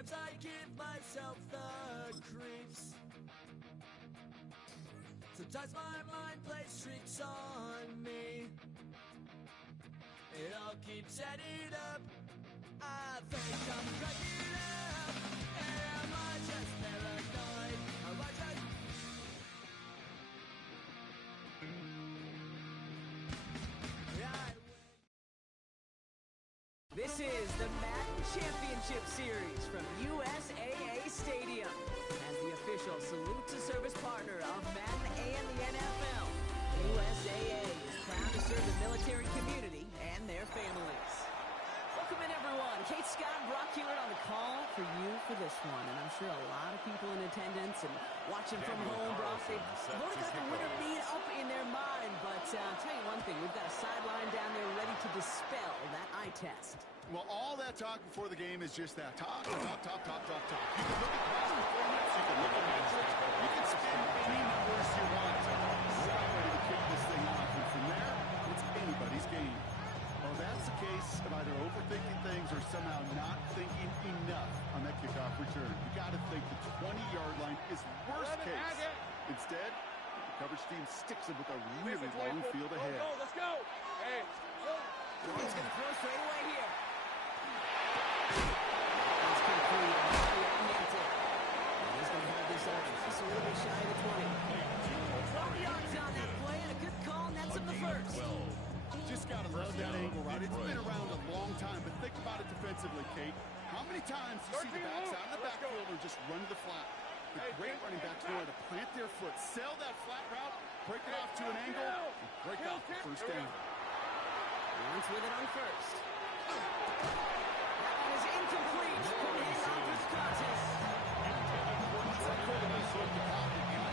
Sometimes I give myself the creeps. Sometimes my mind plays tricks on me. It all keeps adding up. I think I'm cracking up. Am I just paranoid? Am I just... This is the Madden Championship Series from USAA Stadium. As the official salute to service partner of Madden and the NFL, USAA is proud to serve the military community and their families. Welcome in, everyone. Kate Scott and Brock Hewitt on the call for you for this one. And I'm sure a lot of people in attendance and watching from home, Brock, they've already got the winner made up in their mind. But I'll tell you one thing, we've got a sideline down there ready to dispel that eye test. Well, all that talk before the game is just that. Talk. You can look at past performance, you can look at metrics, you can spin any numbers you want. We're not ready to kick this thing off, and from there, it's anybody's game. Well, that's the case of either overthinking things or somehow not thinking enough on that kickoff return. You got to think the 20-yard line is worst case. Instead, the coverage team sticks them with a really long field ahead. Let's go. Hey, He's going to throw straight away here. That's complete. He's going to have this up just a little bit shy of the 20. 12 yards on that play, and a good call nets him the first. Just got to love that angle, right? It's been around a long time, but think about it defensively, Kate. How many times do you see the backs out in the backfield or just run to the flat? The great running backs know how to plant their foot, sell that flat route, break it off to an angle, and break off the first down. Lawrence with it on first. That one is incomplete. Coming in off Wisconsin.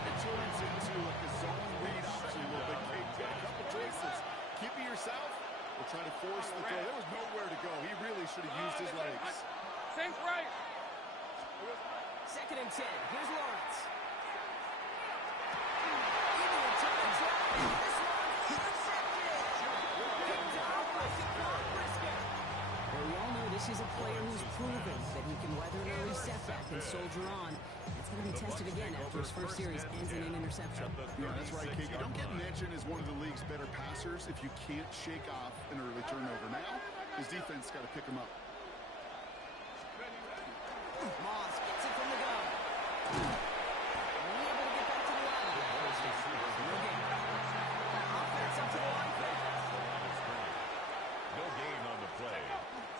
It turns into like a zone read option a little bit. Kate got a couple choices. Keep it yourself or try to force the throw. There was nowhere to go. He really should have used his legs. Saints right. 2nd and 10. Here's Lawrence. Into the time trap. This one intercepted. Picked off by Saquon Brisker. Well, we all know this is a player who's proven that he can weather an early setback and soldier on. It's going to be tested again after his first series ends in an interception. Yeah, that's right, Kate. You don't get mentioned as one of the league's better passers if you can't shake off an early turnover. Now, his defense got to pick him up. Moss gets it from the gun. Only able to get back to the line. Offense up to the line. No gain on the play.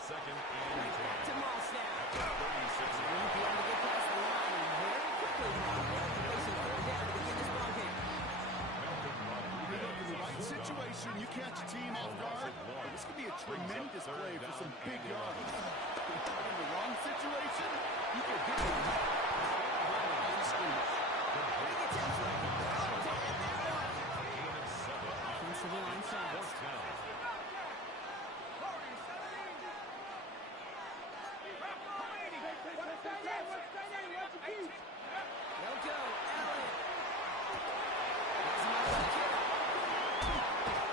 2nd and 10. Back to Moss now. 36. He won't be able to get past the line very quickly. Facing 3rd down to begin this ball game. In the right situation, you catch a team off guard. This could be a tremendous play for some big yards. In the wrong situation, you could get it. Offensive line fast. They'll go. Allen.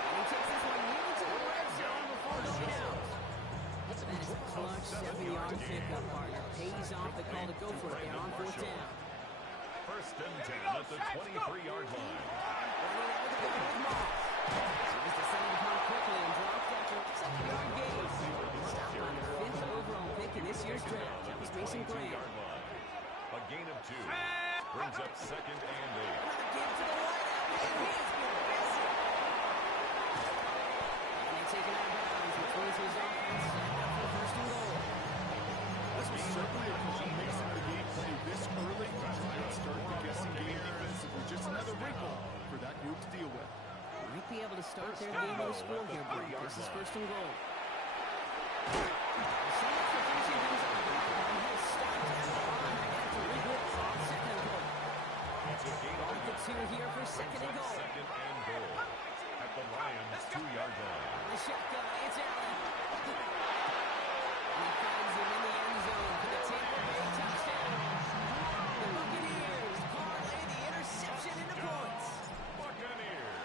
And he takes this one nearly to the red zone before going out. That is a clutch 7-yard pickup, partner. Pays off the call to go for it there on 4th down. 1st and 10 at the 23-yard line. Running out of the gun with Moss. He was decided upon quickly and dropped after 7-yard gain. Stopped on the 5th overall pick in this year's draft. That was Mason Graham. A gain of 2. Brings up 2nd and 8. Another give to the right out. And he's been busy. And they take it out of bounds, which means his offense set up for 1st and goal. This was certainly a call Mason the game play this early. Try and start the guessing game defensively. Just another wrinkle for that group to deal with. Might be able to start their game on the score here, Brent. This is 1st and goal. On the 2 here for 2nd and goal. 2nd and goal. At the Lions' 2-yard line. The shotgun, it's Allen. He finds him in the end zone for the Tampa Bay touchdown. The Buccaneers parlay the interception into points. Buccaneers.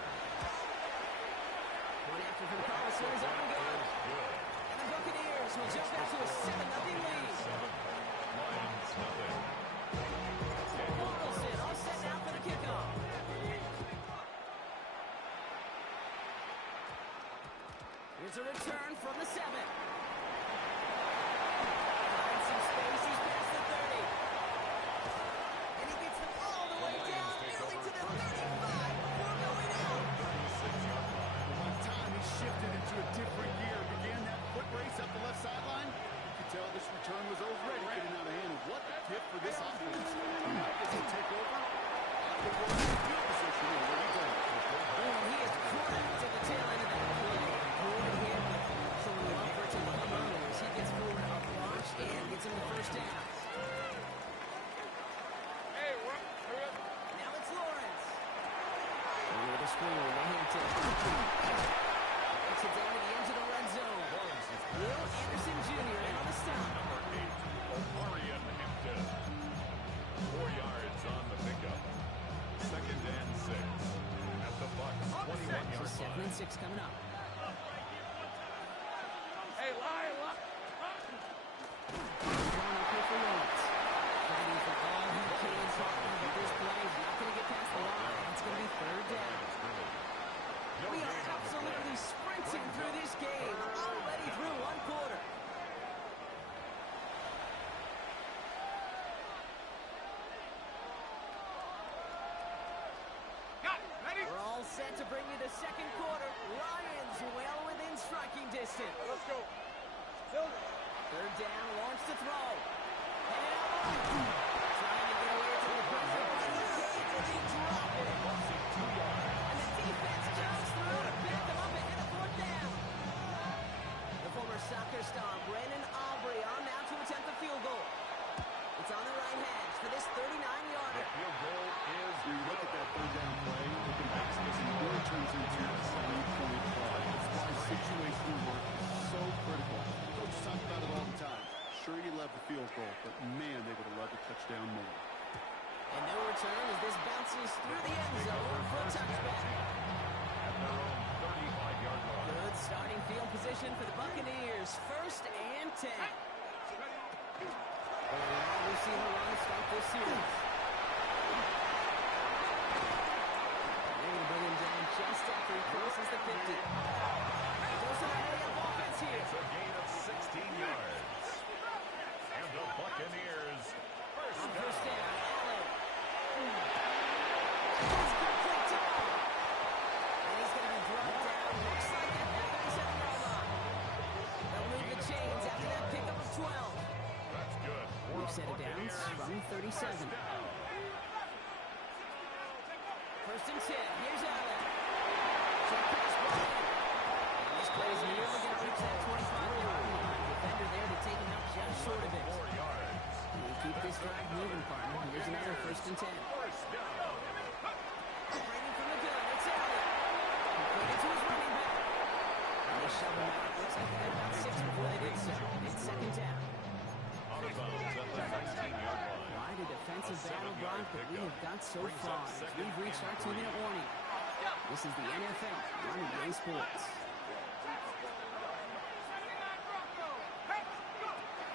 One after from Carlson is on goal. And the Buccaneers will jump out to a 7-0 lead. This return was already getting out of hand. What a gift for this offense. Tonight as they take over, I think we're in field position and ready to go. Oh, he is cruising to the tail end of that play. Good hit. Showing love for it to the runners. He gets forward a launch and gets him the first down. Hey, hurry up. Now it's Lawrence. Over the screen, they hand to takes it down to the edge of the red zone. Will Anderson Jr. in on the stop. Number 8, Omarion Hampton. 4 yards on the pickup. 2nd and 6 at the Bucs 21-yard So 7 line. and 6 coming up. Hey, lie. Going up here for Lawrence. Fighting for all he can, partner, but this play is not going to get past the line. It's going to be 3rd down. We are absolutely sprinting through this game, already through 1 quarter. We're all set to bring you the 2nd quarter. Lions well within striking distance. Let's go. 3rd down, Lawrence to throw. Headed out. Trying to get away from the pressure. And he dropped it. And the defense comes through to back them up into the 4th down. The former soccer star Brennan Aubrey on now to attempt the field goal. It's on the right hash for this 39-yarder. Field goal is You look at that 3rd down play, looking back, it really turns into a 7-point play. That's why situational work is so critical. Coaches talk about it all the time. Sure, you love the field goal, but man, they would have loved a touchdown more. And no return as this bounces through the end zone for a touchback. at their own 35-yard line. Good starting field position for the Buccaneers. 1st and 10. We've seen the run start this series. They're going to bring him down just after he crosses the 50. Goes to the hurry-up offense here. It's a gain of 16 yards. And the Buccaneers On first down, Allen. It's complete to him. And he's going to be brought down. Looks like at the 37-yard line. They'll move the chains after that pickup of 12. That's good. We've set it down from 37. 1st and 10. Here's Allen. Short pass ball. This play is nearly going to reach that 25-yard line. Defender there to take him out just short of it. 4 yards. We keep this drive moving, partner. Here's another 1st and 10. First down. Operating from the gun. It's Allen. Completed to his running back. And they shove him out. Looks like they got about 6 before they did so. It's 2nd down. Out of bounds at the 19-yard line. Quite a defensive battle block that we have got so far as we've reached our 2-minute warning. This is the NFL on EA Sports.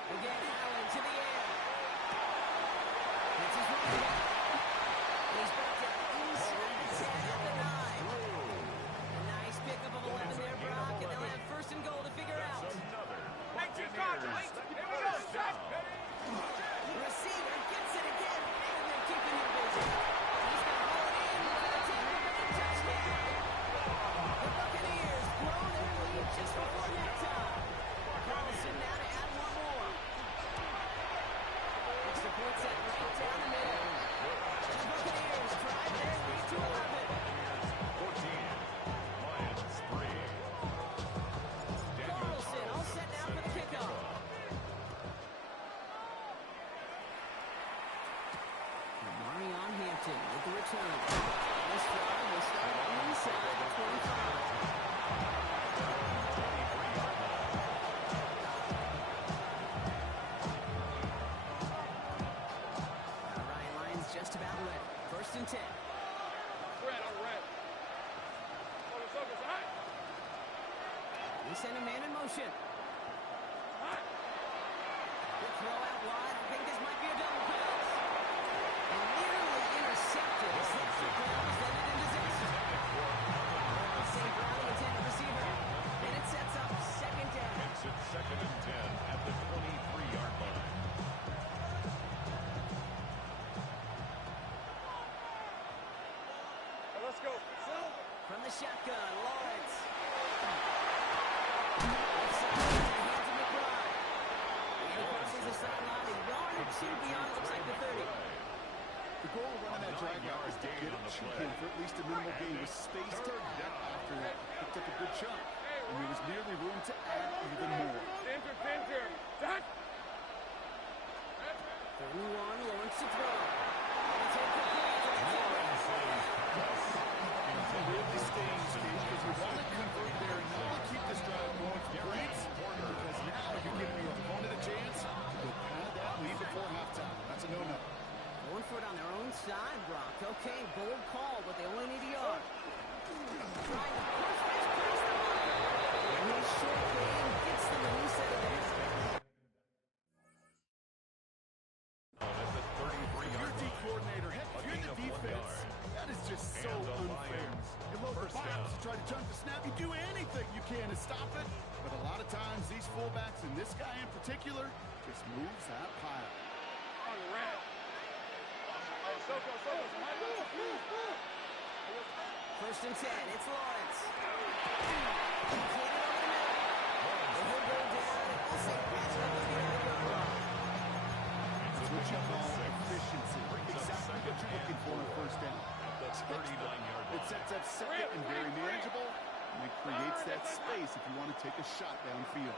Again, Allen to the air. That's his running back. And he's brought down inside the 10 at the 9. A nice pickup of 11 there, Brock, and they'll have 1st and goal to figure out. Another Buccaneers. first down. Receiver gets it again, and they're keeping him busy. He's going to haul it in for the Tampa Bay touchdown. The Buccaneers blow their lead just before halftime. Carlson now to add 1 more. Extra point set right down the middle. The Buccaneers drive their lead to 11. 14. Lions 3. Carlson all set now for the kickoff. Marion Hampton with the return. This drive will start inside the 25. Ryan Lyons just about ready. 1st and 10. Red. Focus. All right. They send a man in motion. Good throw out wide. I think this might be a double pass. And nearly intercepted. Slips the ground, ended in disaster. St. Brown, the intended receiver. And it sets up 2nd down. Makes it 2nd and 10 at the 23-yard line. Let's go. From the shotgun, Lawrence. Left side, hands to McBride. And he Crossing beyond, looks like the 30. The goal of running that drag route was to get a chip in for at least a minimal gain with space to add after that. Picked up a good chunk, and there was nearly room to add even more. Pincher. Done. 31, Lawrence to throw. It's incomplete. Really staying stage because you want to convert there and not keep this drive going for points, because now you're giving your opponent a chance to go pad that lead before halftime. That's a no-no. Going for it on their own side, Brock. Okay, bold call, but they only need a yard. Trying to push this past the line. And his short game gets them a new set of downs. At the 33-yard Your D coordinator, heck, if you're the defense, that is just so unfair. You load the box, you try to jump the snap, you do anything you can to stop it, but a lot of times these fullbacks, and this guy in particular, just moves that pile. On the red. First and 10, it's Lawrence. Completed over the middle. And he'll go down, and we'll say patched up to the 9-yard line. That's what you call efficiency. Exactly what you're looking for in first down. at the 39-yard line. It sets up second and very manageable, and it creates that space if you want to take a shot downfield.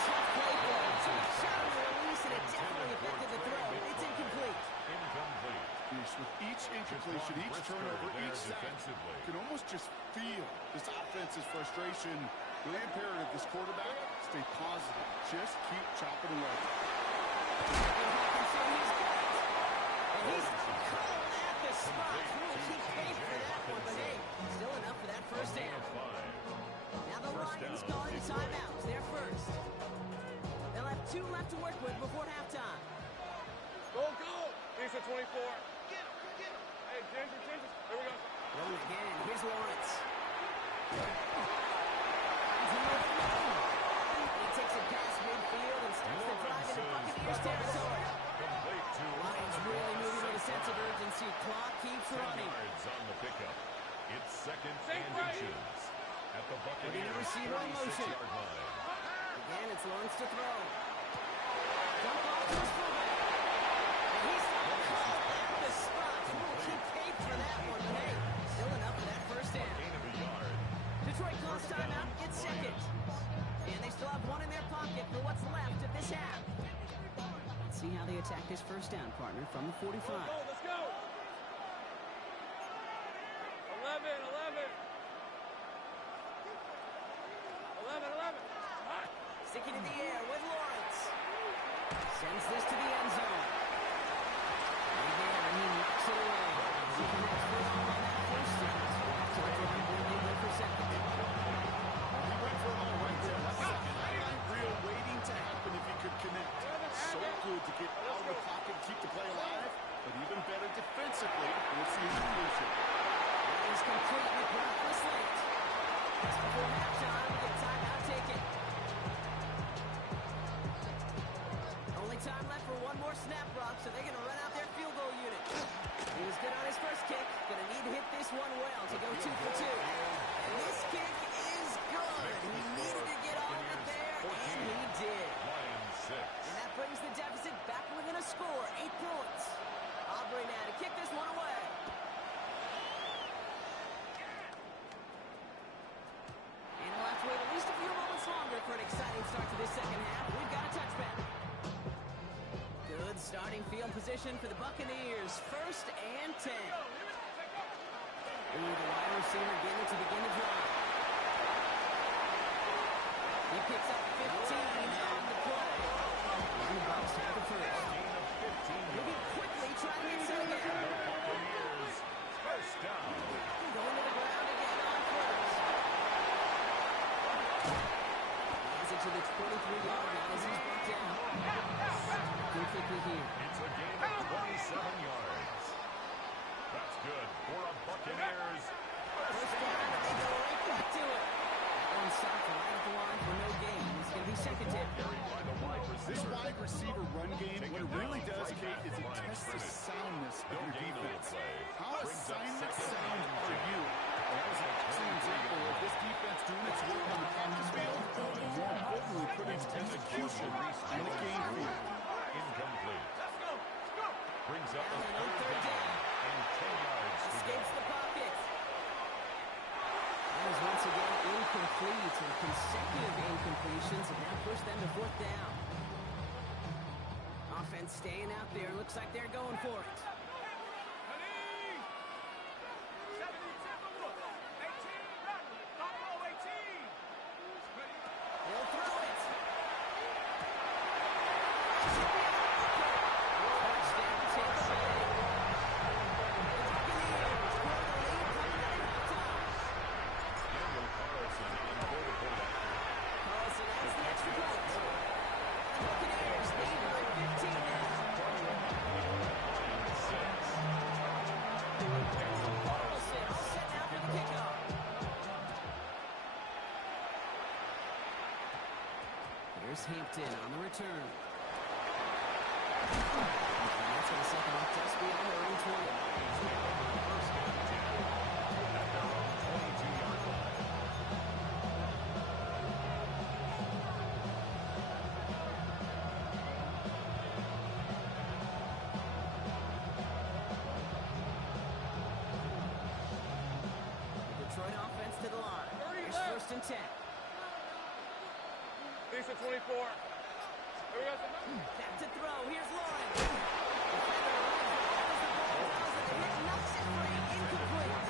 Tough play for him. Shot on the release, and it definitely affected the throw. It's incomplete. Incomplete. With each incompletion, each turnover, each sack, defensively. you can almost just feel this offense's frustration. Really imperative, this quarterback, stay positive. Just keep chopping away. He's called at the spot. Will keep pace for that one, but hey, still enough for that first down. Now the Lions calling the timeouts. They're first. They'll have 2 left to work with before halftime. Go! Lisa 24. Hey, Ginger. Here we go. Rolling again. Here's Lawrence. He takes it past midfield and starts to drive into Buccaneers territory. Lions really moving with a sense of urgency. Clock keeps running. Yards on the pickup. It's second Take and right. inches at the Putting the Buccaneers' receiver in motion. 36-yard line. Again, it's Lawrence to throw. Dump off to his fullback. And he's called at the spot. We'll keep pace for that one, but hey, still enough for that first down. Gain of a yard. Detroit calls timeout. It's second. And they still have 1 in their pocket for what's left of this half. Let's see how they attack this first down, partner, from the 45. Let's go. 11. Sticking in the air with Lawrence. Sends this to the end zone. And again, he knocks it away. He connects with him on that first down. So it's on board, they go for second. He went for a long right there. That's real waiting to happen if he could connect. So good to get out of the pocket, keep the play alive, but even better defensively to force the incompletion. He's completely breathless late. It's before halftime. We get timeout taken. Only time left for 1 more snap, Brock, so they're going to run out their field goal unit. He was good on his first kick. Going to need to hit this one well to go 2 for 2. And this kick is good. He needed to get off it there, and he did. Lions 6. And that brings the deficit back within a score, 8 points. Aubrey now to kick this one away. And we'll have to wait at least a few moments longer for an exciting start to this second half. We've got a touchback. Good starting field position for the Buccaneers. First and 10. Ooh, the wide receiver getting to begin the drive. He picks up 15 on the play. And the Bucs have the first. Gain of 15 Maybe yards. quickly trying to get set again. Buccaneers first down. Going to the ground again on first. Hands it to the 23-yard line as he's brought down. Good quickly here. It's a gain of 27 yards. That's good for a Buccaneers. First down, and they go right back to it. That one stopped right at the line for no gain. It's going to be second down. Carried by the wide This receiver. wide receiber run game, what it really does, Kate, is it tests the soundness of your defense. How assignment sound are you? Well, that was an excellent example of this defense doing its work on the practice field, and more importantly, putting execution to fourth down. Offense staying out there. Looks like they're going for it. They'll throw it. Touchdown, Tampa Bay. The Buccaneers grow the lead coming out of halftime. Carlson on for the quarterback. Carlson adds the extra point. The Buccaneers lead by 15 now. Carlson set out for the kickoff. Here's Hampton on the return. And that's going to set them up just beyond their own 20. First down and 10 at their own 22-yard line. The Detroit offense to the line. Here's first and 10. Lisa 24. Here we go. Back to throw. Here's Lawrence. Defender arrives, the ball does it. The hit knocks it free. Incomplete.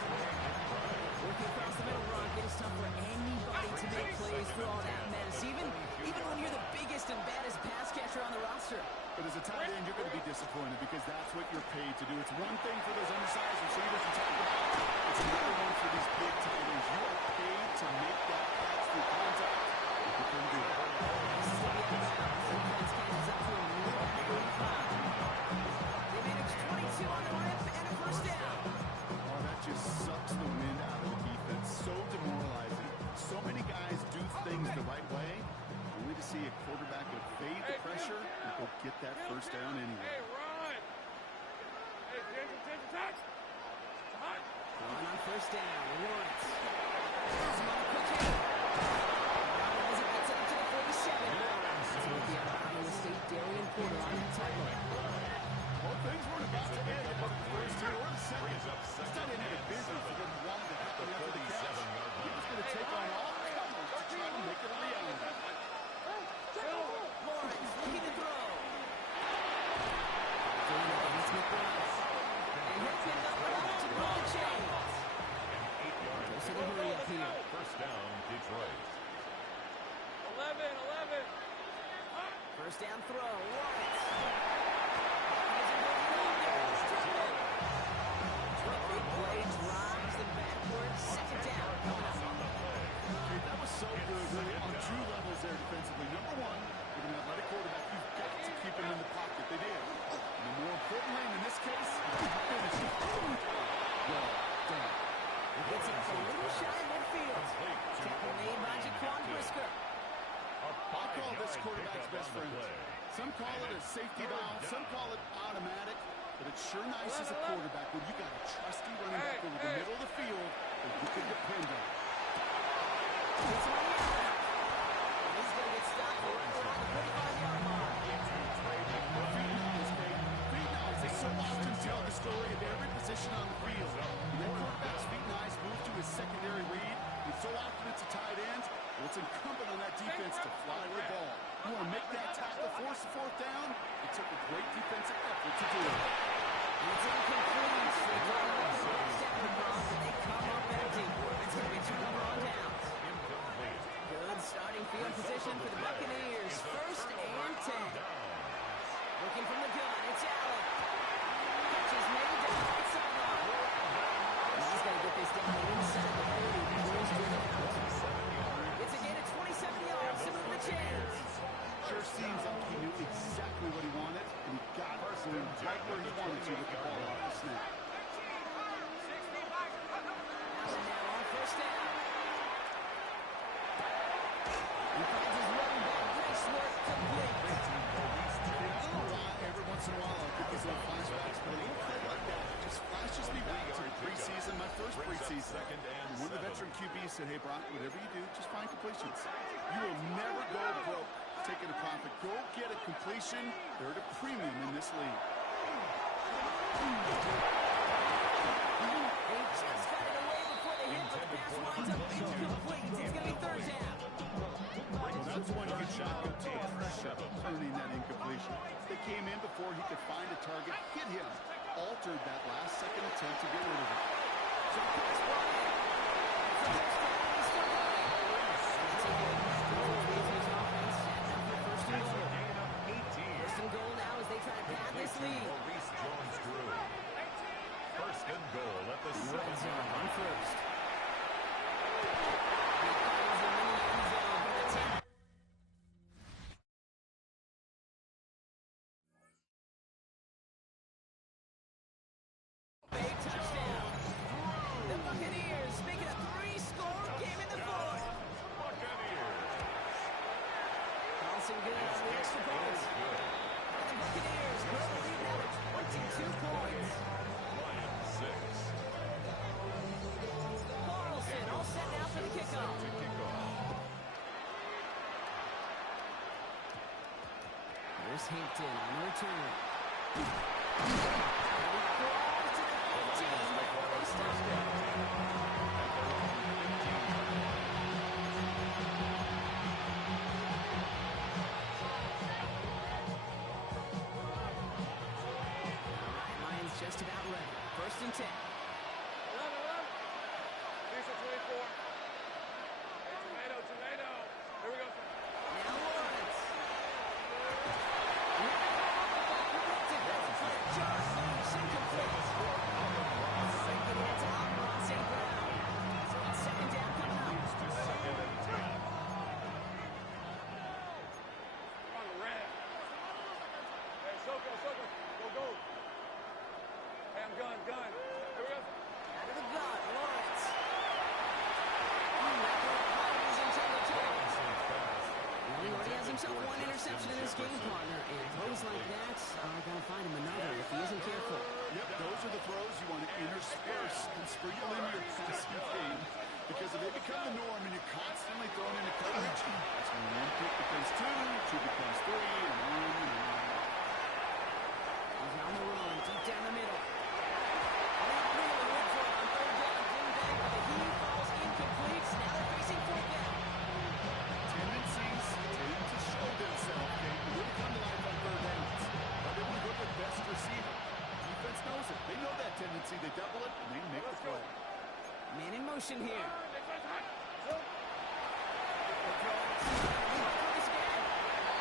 Working across the middle, Ron. It's tough for anybody to make plays through all that mess. Even when you're the biggest and baddest pass catcher on the roster. But as a tight end, you're going to be disappointed because that's what you're paid to do. It's one thing for those undersized receivers to talk about. It's another one for these big tight ends. You are paid to make that catch through contact. You can do it. Defense catches up to a new 45. They manage 22 on the rip and a first down. Oh, that just sucks the wind out of the defense. So demoralizing. So many guys do things the right way, only to see a quarterback evade the pressure and go get that first down anyway. Hey, run. Hey, attention, touch. Touch. Going on first down. Lawrence. Has him on a quick hit. As it gets up to the 47. It's going to be out of the state, Darian Porter on the title. Well, things weren't about to end in the first two or the second. Brings up Still second didn't have and business. He 7 didn't want to happen at after the the catch. 37-yard He line. was going to take on all comers to try to make it a reality. Lawrence looking to throw. Doing it against McBride. And he'll pick up enough to pull the chains. An 8-yard Goes to the hurry up here. first down, Detroit. 11. First down throw. Lawrence. Isn't moving on there. He's driven. Big play drives them backwards. Second down coming up. Okay, that was so good, really, on two levels there defensively. Number one, you're going to athletic quarterback. You've got to keep him in the pocket. They did. And more importantly, in this case, finish it. Well done. It gets it a little shy of midfield. Tackle made by Jaquan Brisker. I call this quarterback's best friend. Some call it a safety valve, some call it automatic, but it's sure nice as a quarterback when you got a trusty running back over the middle of the field that you can depend on. He's running out. And he's going to get stopped around the 45-yard line. Feet and eyes, they so often tell the story of every position on the field. When that quarterback's feet and eyes move to his secondary read, and so often it's a tight end, well, it's incumbent on that defense to fly the ball. You want to make that tackle, force the fourth down? It took a great defensive effort to do it. It's incomplete. They try to make the first down across, and they come up empty. It's going to be turnover on downs. Good starting field position for the Buccaneers. First and 10. Looking from the gun, it's Allen. Catch is made down the right sideline. And he's going to get this down inside the 30 before he's driven out. It's a gain of 27 yards to move the chains. Sure seems like he knew exactly what he wanted, and he got it right where he wanted to with the ball off the snap. Allen now on first down. He finds his running back. Nice work, complete. I don't know why every once in a while I get these little flashbacks, but a little play like that just flashes me back to the preseason, my first preseason. One of the veteran QBs said, hey, Brock, whatever you do, just find completions. You will never go broke taking a profit. Go get a completion. They're at a premium in this league. They just got it away before they hit but the pass winds up incomplete. It's going to be third down. Well, that's one good shotgun earning that incompletion. They came in before he could find a target, hit him, altered that last second attempt to get rid of it. So the pass brought in. First and goal now as they try to pad this lead. First and goal at the Red zone on first. Big touchdown. The Buccaneers make it a 3-score game in the fourth. Carlson good on the extra point. And the Buccaneers grow the lead now to 22 points. Carlson all set now for the kickoff. Here's Hampton on the return. And he crawls to the 15 before they stop it. All right, Lions just about ready. First and 10. 11. Here's the 24. Hey, tomato. Here we go. Now Lawrence. Just loose, incomplete. Second and top, Ross and Brown. So it's second down coming up. Second and 10. On the red. Hey, Soko. Go. Hey, I'm gun. Here we go. Out of the gun, Lawrence. Is intended to. Well, he already has himself one interception in this game, partner, and throws like that are going to find him another if he isn't careful. Yep, those are the throws you want to intersperse and sprinkle in your passing game, because if they become the norm and you're constantly thrown into coverage, that's when one pick becomes two becomes three, and on and on. He's on the run, deep down the middle. And they really went for it on third down. Didn't bang, but the heave falls incomplete. Now they're facing fourth down. Tendencies tend to show themselves. They really come to life on third downs. But they want to go to the best receiver. Defense knows it. They know that tendency. They double it, and they make the throw. Man in motion here.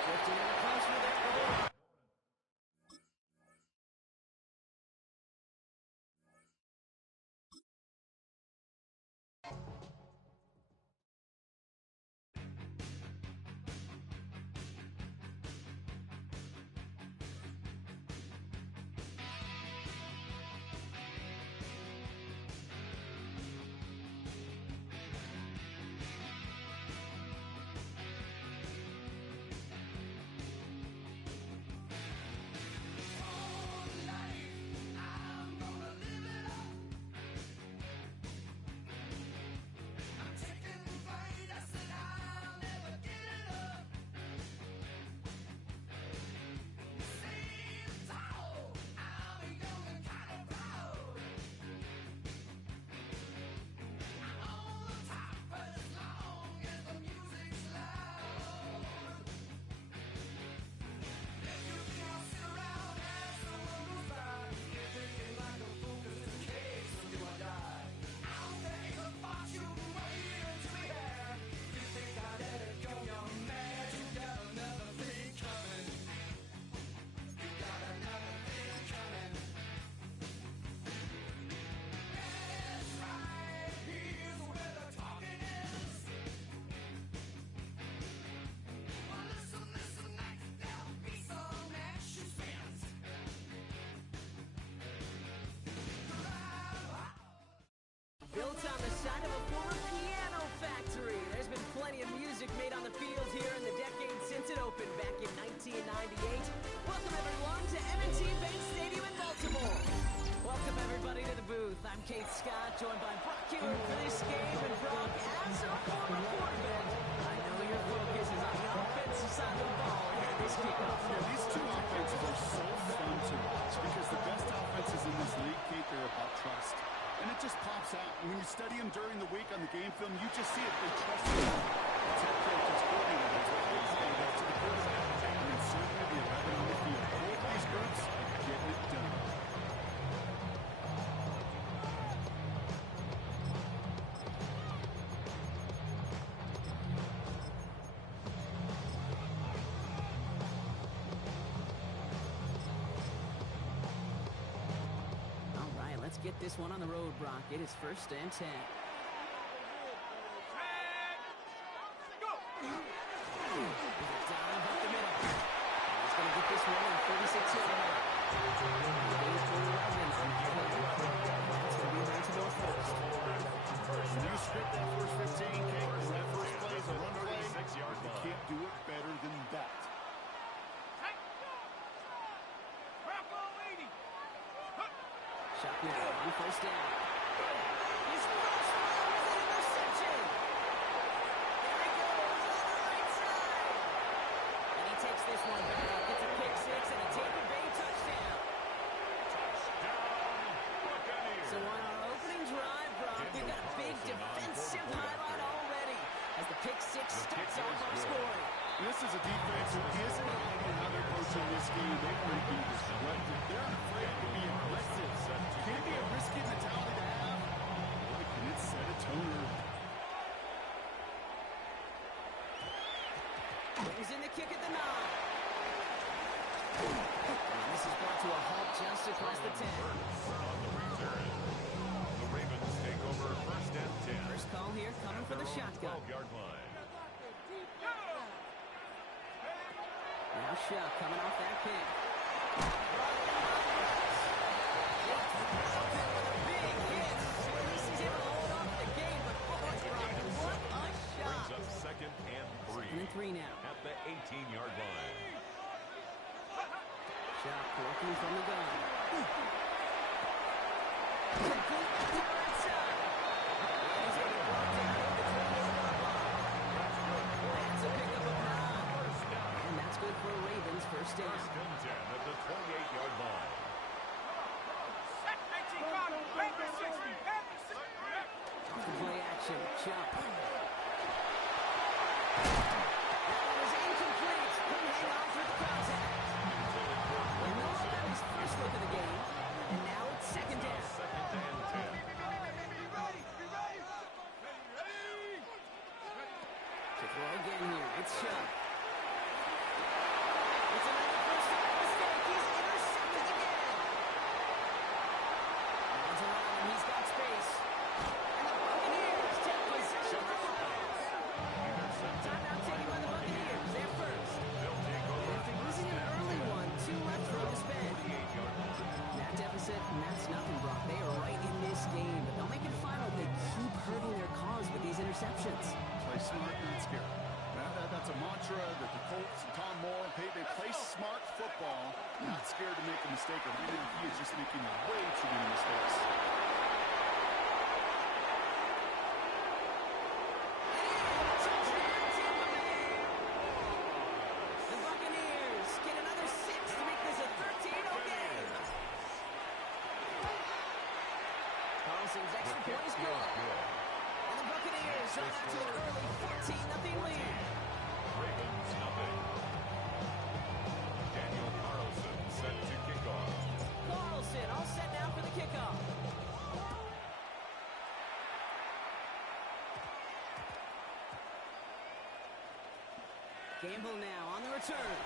Drifting in the close with it. Built on the side of a former piano factory, there's been plenty of music made on the field here in the decades since it opened back in 1998. Welcome everyone to M&T Bank Stadium in Baltimore. Welcome everybody to the booth. I'm Kate Scott, joined by Brock Hewitt for this game. And Brock, as a former quarterback, I know your focus is on the offensive side of the ball here this kickoff. Yeah, these two offenses are so fun to watch because the best offenses in this league, Kate, they're about trust. and it just pops out. When you study him during the week on the game film, you just see it. They trust him. It's head coach, it's coordinator, it's what they call it, to the quarterback. And then certainly the 11 on the field. Both these groups getting it done. Let's get this one on the road, Brock. It is 1st and 10. Down about the middle. He's going to get this one on 36 yards. It's going to be back to go first. New script that first 15, Kate. That first play is a run play. You can't do it better than that. Shot now on 1st down. His first one is an interception. There he goes on the right side. And he takes this one back. It's a pick six and a Tampa Bay touchdown. So on our opening drive, Brock, we've got a big defensive highlight already as the pick six starts off our scoring. This is a defense who isn't liking how they're approaching this game. They want to be disruptive. They're unafraid to be aggressive. Can be a risky mentality to have. Boy, can it set a tone early. Brings in the kick at the 9. And this is brought to a halt just across the 10. The Ravens take over 1st and 10. First call here coming for the shotgun. 12-yard line. Now Shuck coming off that pick. With a big hit. At least he's able to hold on to the game, but boy, what a shot. Brings up 2nd and 3. 2nd and 3 now. At the 18-yard line. Shuck working from the gun. Complete to the right side. And he's going to go down at the 20-yard line. That's a pickup of 9. And that's good for Ravens 1st down. 1st and 10 at the 28-yard line. Off the play action. Chuck. That one was incomplete. Couldn't hang on through the contact. And no one got his first look of the game. And now it's 2nd down. 2nd and 10. To throw again here. It's Chuck. It's another first down mistake. He's intercepted again. Runs around and he's got space. And the Buccaneers take possession of the ball. Timeout taken by the Buccaneers. They're first. And after losing an early one, 2 left for them to spend. That deficit, and that's nothing, Brock. They are right in this game, but they'll make it final. They keep hurting their cause with these interceptions. Play smart, not scared. That's a mantra that the Colts and Tom Moore and Peyton, they play smart football, not scared to make a mistake. Or maybe he is just making way too many mistakes. The Buccaneers get another 6 to make this a 13-0 game. Carlson's extra point is good. And the Buccaneers are out to an early 14-0 lead. Ravens nothing. Daniel Carlson set to kick off. Carlson all set now for the kickoff. Gamble now on the return.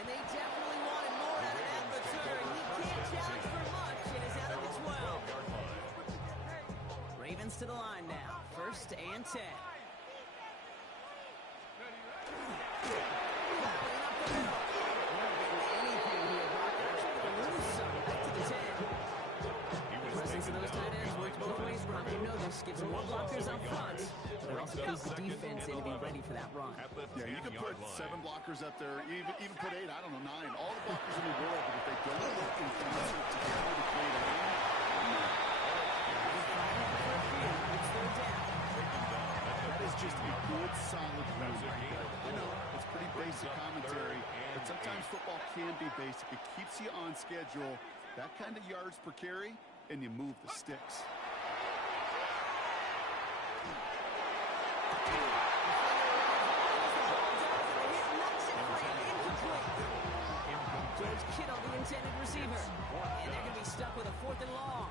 And they definitely wanted more out of that return. He can't challenge for much and is out of the 12. Ravens to the line now. 1st and 10. Gives them more blockers up front, but it also gives the defense in to be ready for that run. Yeah, you can put 7 blockers up there, even put 8, I don't know, 9, all the blockers in the world, but if they don't work in concert together to create a lane, It's 3rd down. that is just a good, solid run right there. I know, it's pretty basic commentary, but sometimes football can be basic. It keeps you on schedule. That kind of yards per carry, and you move the sticks. George Kittle, the intended receiver. And they're going to be stuck with a 4th and long.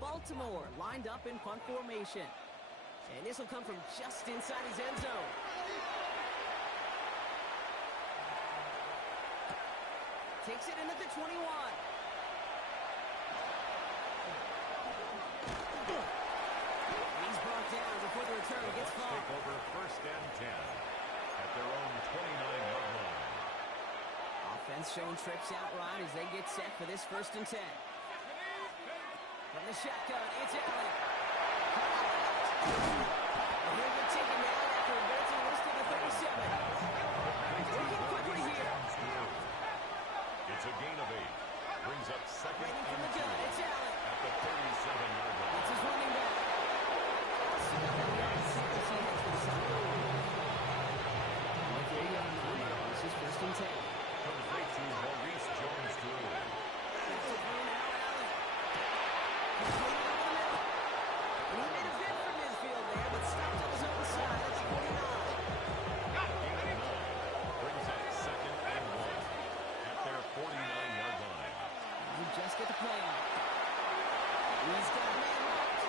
Baltimore lined up in punt formation. And this will come from just inside his end zone. Takes it in at the 21. He's brought down before the return gets far. Take over 1st and 10 at their own 29-yard line. Offense showing trips out right as they get set for this 1st and 10. From the shotgun, it's Allen. He'll get taken down after advancing this to the 37. Looking quickly here. It's a gain of 8. Brings up 2nd Waiting from and the 2 gun, it's Allen. at the 37-yard line. It's his running back. This is 1st and 10. Complete to Maurice Jones-Drew. And he made a bid for midfield there, but stopped on his own side at the 49. Brings up 2nd and 1 at their 49-yard line. You just get the play on. He's got man marked.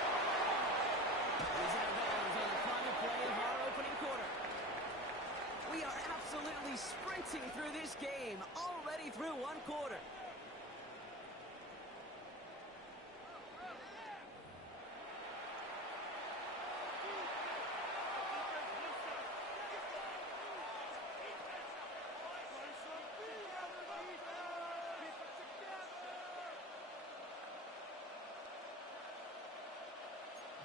He's out of bounds on the final play of our opening quarter. We are absolutely sprinting through this game, already through 1 quarter.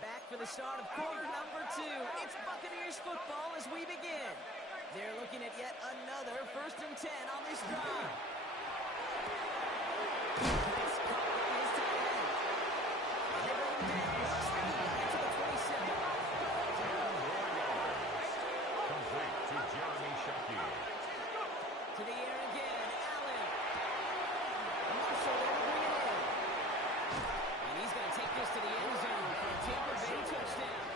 Back for the start of quarter number 2. It's Buccaneers football as we begin. They're looking at yet another 1st and 10 on this drive. This caught by his tight end. And they're going down. To the 27. Complete to Jeremy Shockey. To the air again. Allen. Marshall there to bring it in. And he's going to take this to the end zone for a Tampa Bay touchdown.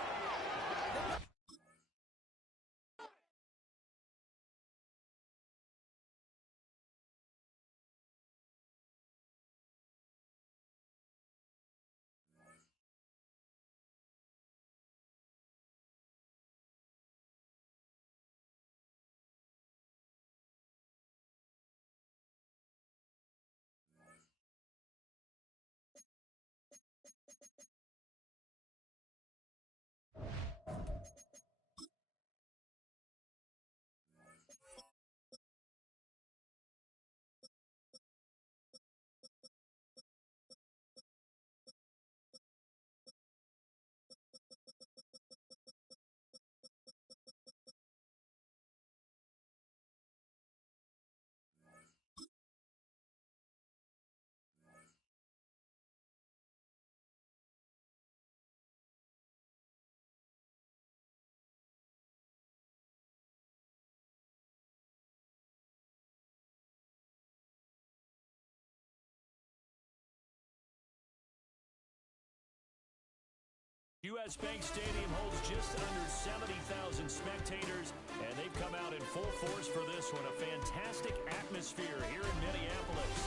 U.S. Bank Stadium holds just under 70,000 spectators, and they've come out in full force for this one. A fantastic atmosphere here in Minneapolis.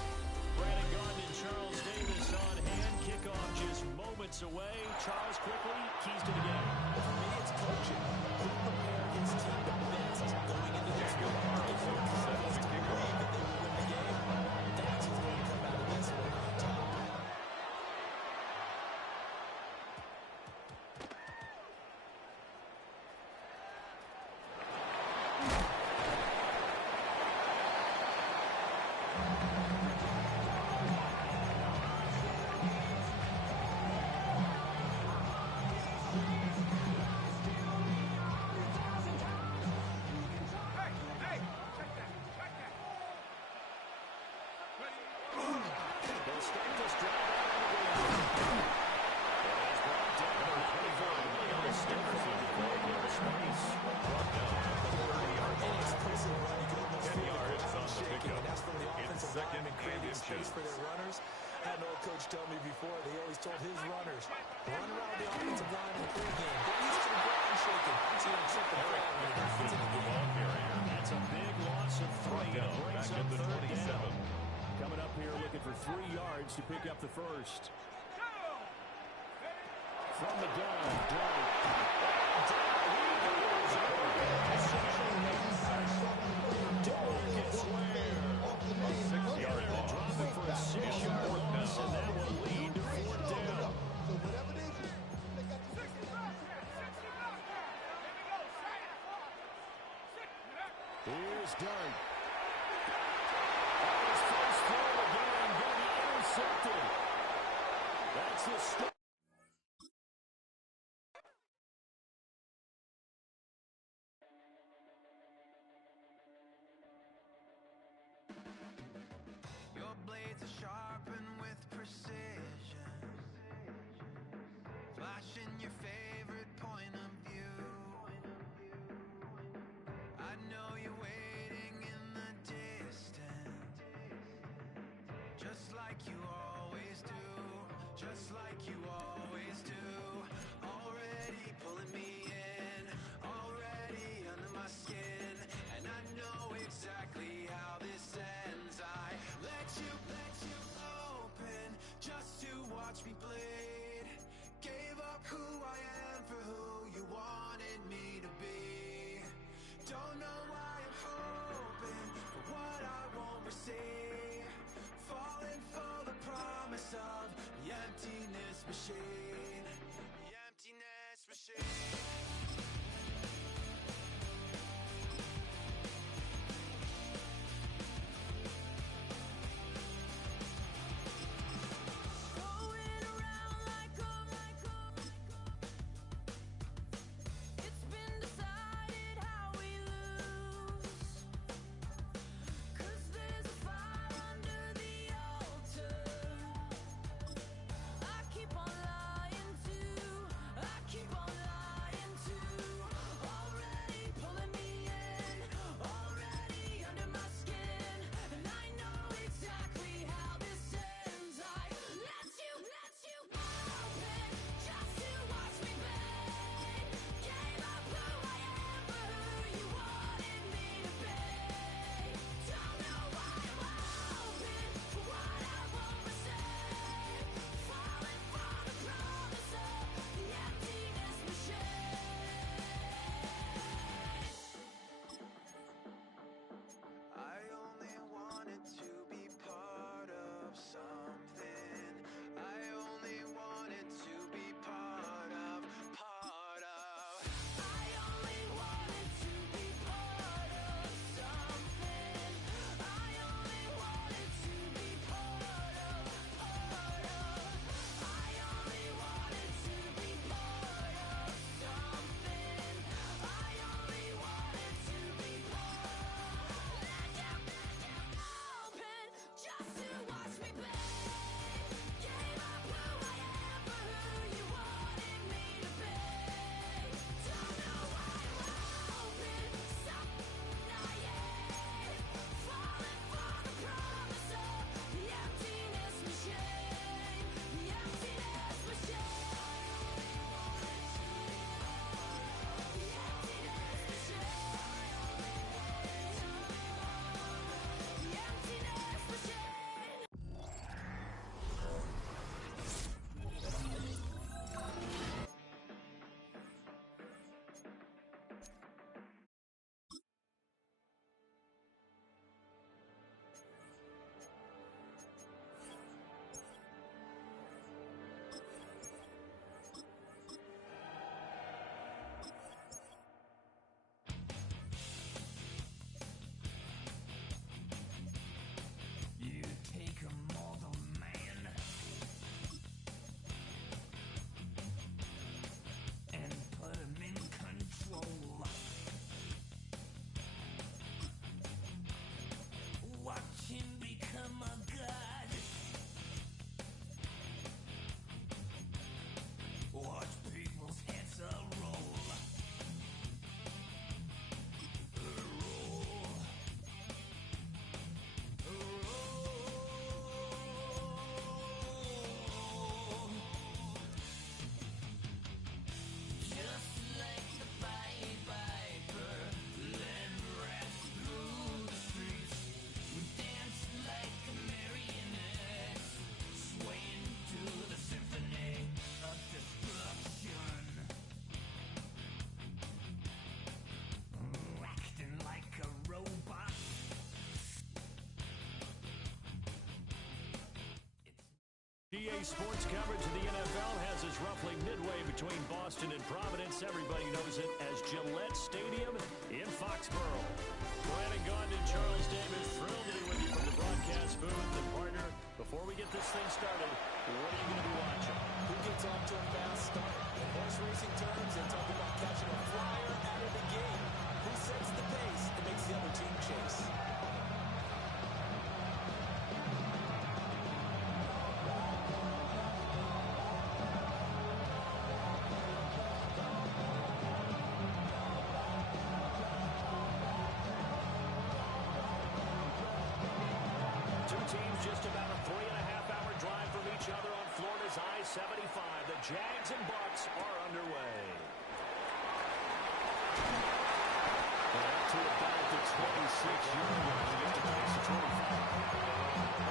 Brandon Gaudin and Charles Davis on hand. Kickoff just moments away. Charles, quickly, keys to the game. For me, it's coaching. Who prepared his team the best going into this one? If you're confident to believe that they will win the game, that's what's going to come out of this one on top. had an old coach tell me before, they always told his runners, run around the offensive line in the pregame. Get used to the ground shaking. See them trip and fall when it gets into the game. That's a big loss of 3. It brings up 3rd down. Coming up here looking for 3 yards to pick up the first. From the gun, Dwight. Down he goes. Demarcus Ware. A 6-yard loss. Drop it for a 6-yard loss, and that will lead to 4th down. Here's Dart. On his first throw of the game, going to be intercepted. That's the start. Your blades are sharpened with precision, flashing your favorite point of view. I know you're waiting in the distance, just like you always do, just like you always do. Daily sports coverage of the NFL has us roughly midway between Boston and Providence. Everybody knows it as Gillette Stadium in Foxborough. Brandon Gaudin and Charles Davis, thrilled to be with you from the broadcast booth. And partner, before we get this thing started, what are you going to be watching? Who gets off to a fast start? In horse racing terms, they talk about catching a flyer out of the gate. Who sets the pace and makes the other team chase? Teams just about a 3.5-hour drive from each other on Florida's I-75. The Jags and Bucks are underway. Up to about the 26-yard line. They get to pace the 25.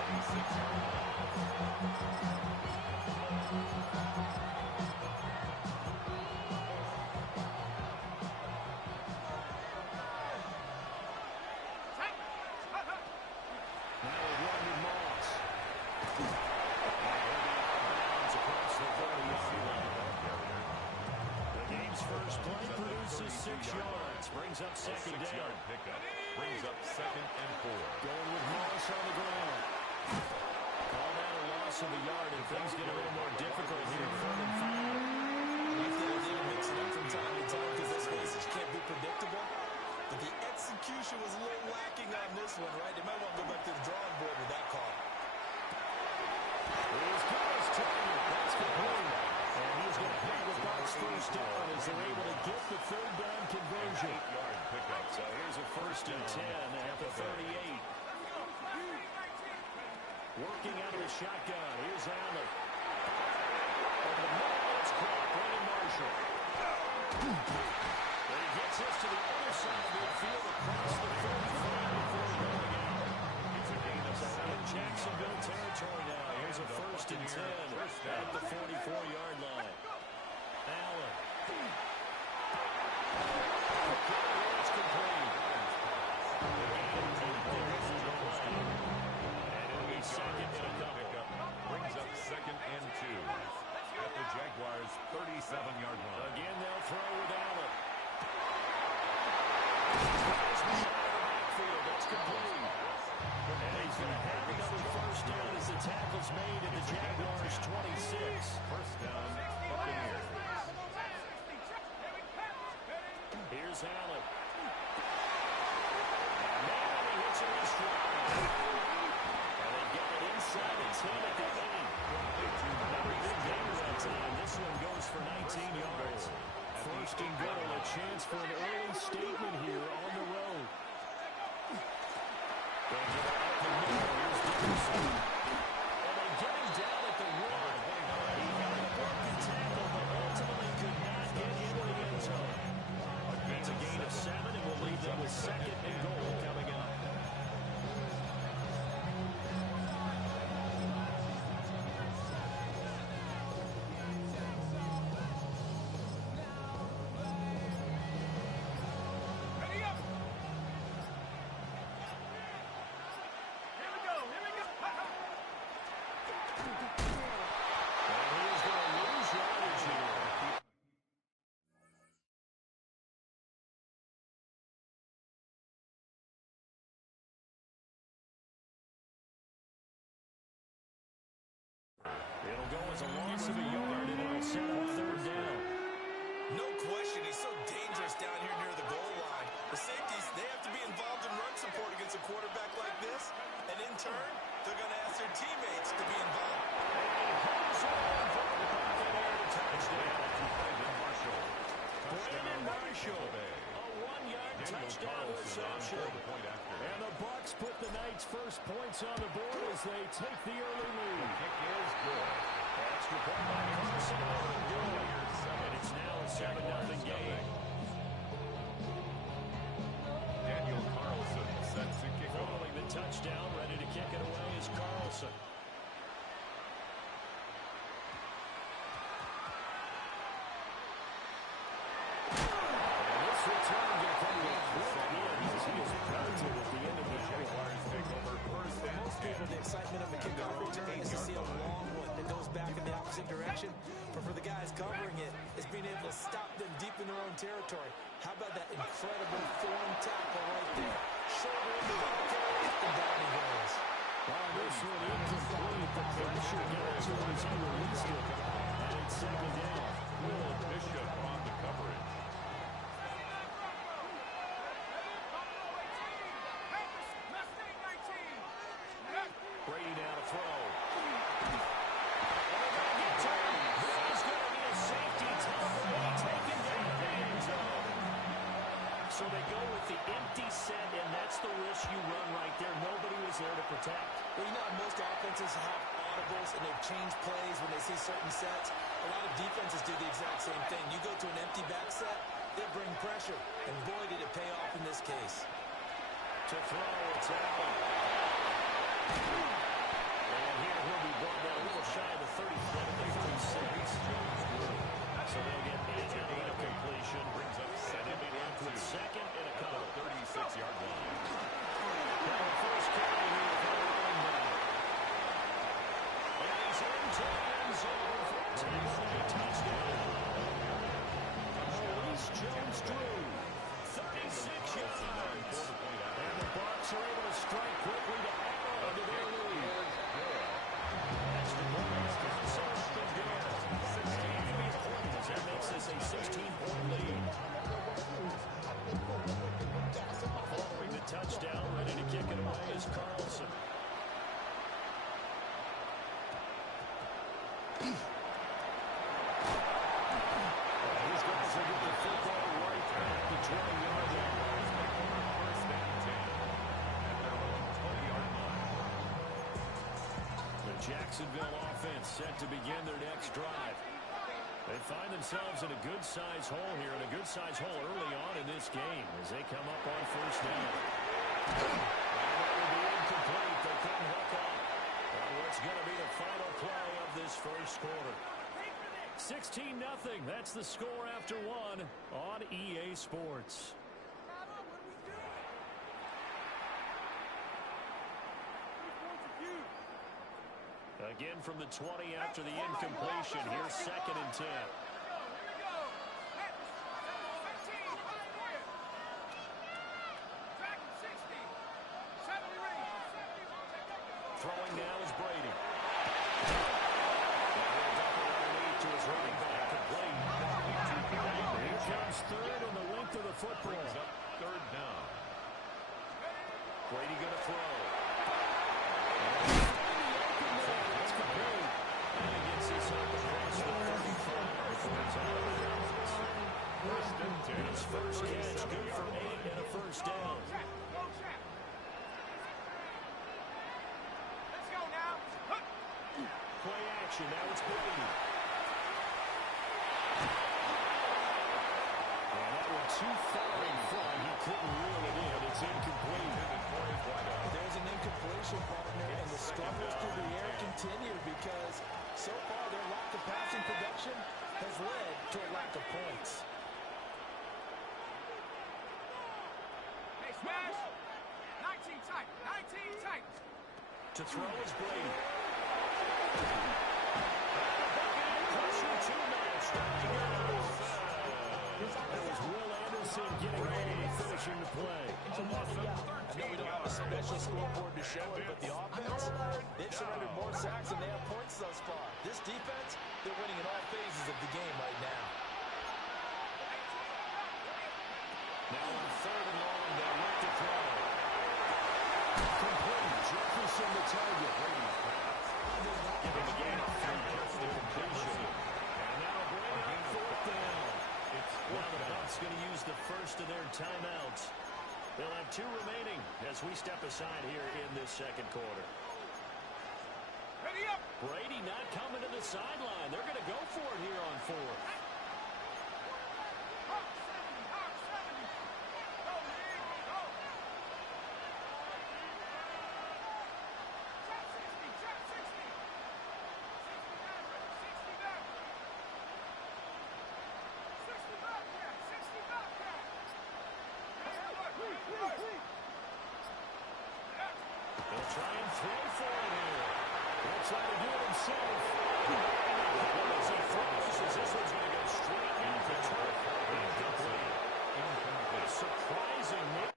26-yard line. First play produces 6 yards. Brings up second down. 6-yard pickup. Brings up 2nd and 4. Going with Moss on the ground. Call that a loss of a yard, and things get a little more difficult here. 3rd and 5. I feel they need to mix it up from time to time because this message can't be predictable. But the execution was a little lacking on this one, right? They might want to go back to the drawing board with that call. Here's Carlos Turner. That's complete. And he's going to pick the Bucks first down as they're able to get the 3rd down conversion. 8-yard pickup. So here's a 1st and 10 at the 38. Working out of the shotgun. Here's Allen. Over the middle, it's caught. Brandon Marshall. And he gets this to the other side of the field across the 35 before going out. It's a gain of 7. In Jacksonville territory now. Here's a 1st and 10 at the 44-yard line. Allen. It's complete. And it'll be 2nd and a couple. Brings up 2nd and 2 at the Jaguars' 37-yard line. Again, they'll throw with Allen. That's complete. And he's going to have another 1st down as the tackle's made at the Jaguars' 26. 1st down, Buccaneers. Here's Allen. Man, he hits it in stride. And they get it inside the 10 at the 8. Another big game that time. This one goes for 19 yards. 1st and goal, a chance for an early statement here on the road. And they get him down at the 1. He had a broken tackle, but ultimately could not get into the end zone. That's a gain of 7, and will leave them with 2nd and goal coming up. It'll go as a loss of a yard, and it'll set up 3rd down. No question, he's so dangerous down here near the goal line. The safeties, they have to be involved in run support against a quarterback like this. And in turn, they're going to ask their teammates to be involved. Brandon Marshall. A 1-yard touchdown reception. And the Bucks put the night's first points on the board as they take the early lead. The kick is good. Extra point by Carson. And it's now a 7-0 game. Daniel Carlson set to kick off. Following the touchdown, ready to kick it away is Carlson. The excitement of the kickoff return is to see a long one that goes back guys covering it is being able to stop them deep in their own territory. How about that incredible form tackle right there? Shoulder in the ball carries, and down he goes. This one incomplete. The pressure got to him as he released it. And it's second down. Will Bishop on the coverage. Brady now to throw. And they're going to get to him. There's going to be a safety tackle taken down in the end zone. So they go with the empty set, and that's the risk you run right there. Nobody was there to protect. Well, you know, most offenses have audibles, and they've changed plays when they see certain sets. A lot of defenses do the exact same thing. You go to an empty back set, they bring pressure. And boy, did it pay off in this case. To throw, it's Allen. And here he'll be brought down a little shy of the 36. So they'll get a completion. Brings up Second and a couple. 36-yard line. Now the first carry here for the running back. And he's into the end zone for a 10-play touchdown. Maurice Jones-Drew, 36 yards. And the Bucs are able to strike quickly to add on to their lead. That's the point. So it's good. 16 to be important as that makes this a 16-point lead. Following the touchdown, ready to kick it away is Carlson. These guys will get the football right at the 20-yard line. First and 10 at their own 20-yard line. The Jacksonville offense set to begin their next drive. They find themselves in a good-sized hole here, and a good-sized hole early on in this game as they come up on first down. And that will be incomplete. They couldn't hook up on what's going to be the final play of this first quarter. 16-0. That's the score after one on EA Sports. Again from the 20 after the incompletion. Here's second and 10. Throwing now is Brady. To his running back, complete. Here comes third in the length of the football. Brings up third down. Brady going to throw. His first catch, good for 8 and a first down. Let's go now. Play action, now it's Brady. And that one too far in front. He couldn't reel it in. It's incomplete. There's an incompletion, partner, and the struggles through the air continue because so far their lack of passing production has led to a lack of points. Hey, smash. 19 tight. 19 tight. To throw is Brady. Pressure to match. That was Will Anderson getting ready and finishing the play. I know we don't have a special scoreboard to show it, but the offense, they've surrendered more sacks than they have points thus far. This defense, they're winning in all phases of the game right now. Now on third and long, they'll look to throw. Complete. Jefferson the target. Giving the game a completion. And that'll bring up fourth down. Now the Bucs going to use the first of their timeouts. They'll have 2 remaining as we step aside here in this second quarter. Ready up. Brady not coming to the sideline. They're going to go for it here on fourth. Hawk 70. Hawk 70. Go, Lee. Go. Trap 60. Trap 60. 60 back. 60 back. 60 back. Yeah. 60 back. Yeah. They'll try and throw for it here. He'll try to do it himself. As he throws, as this one's going to go straight into turf. Incomplete. Surprising move.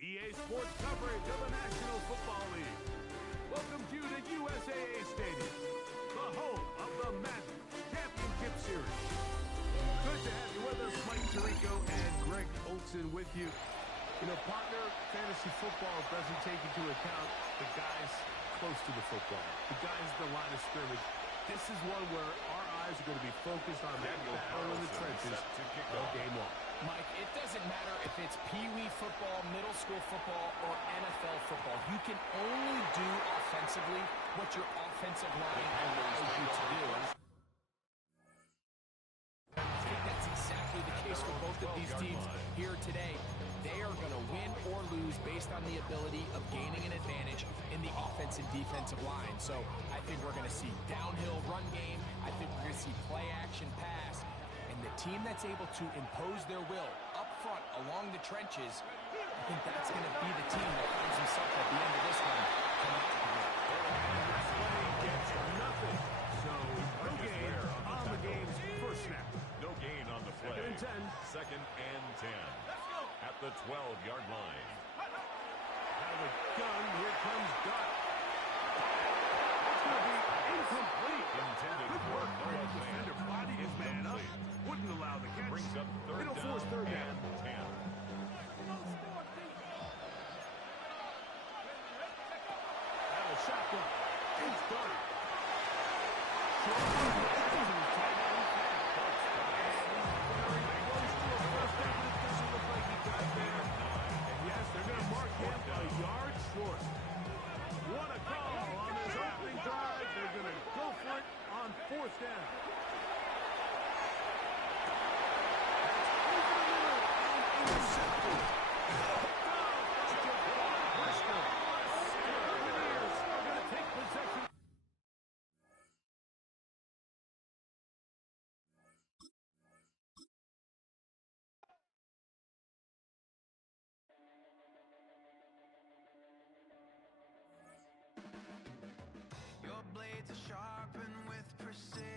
EA Sports coverage of the National Football League. Welcome to the USAA Stadium, the home of the Madden Championship Series. Good to have you with us, Mike Tirico and Greg Olson with you. You know, partner, fantasy football doesn't take into account the guys close to the football, the guys at the line of scrimmage. This is one where our eyes are going to be focused on that battle in the trenches all game long. Mike, it doesn't matter if it's Pee-wee football, middle school football, or NFL football. You can only do offensively what your offensive line allows you to do. I think that's exactly the case for both of these teams here today. They are going to win or lose based on the ability of gaining an advantage in the offense and defensive line. So I think we're going to see downhill run game. I think we're going to see play action pass. And the team that's able to impose their will up front along the trenches, I think that's going to be the team that finds himself at the end of this one. Play gets nothing. So no gain on the game's first snap. No gain on the play. Second and 10. 2nd and 10. At the 12-yard line. Out of the gun, here comes Duck. It's going to be incomplete. Intended Good for work by the Noah defender. Fant. Body his man up. Wouldn't allow the catch. Brings up third It'll down force third down. and 10. Now a shotgun. It's done. They're going to mark him a yard short. What a call on this opening drive. They're going to go for it on 4th down. Your blades are sharpened with precision.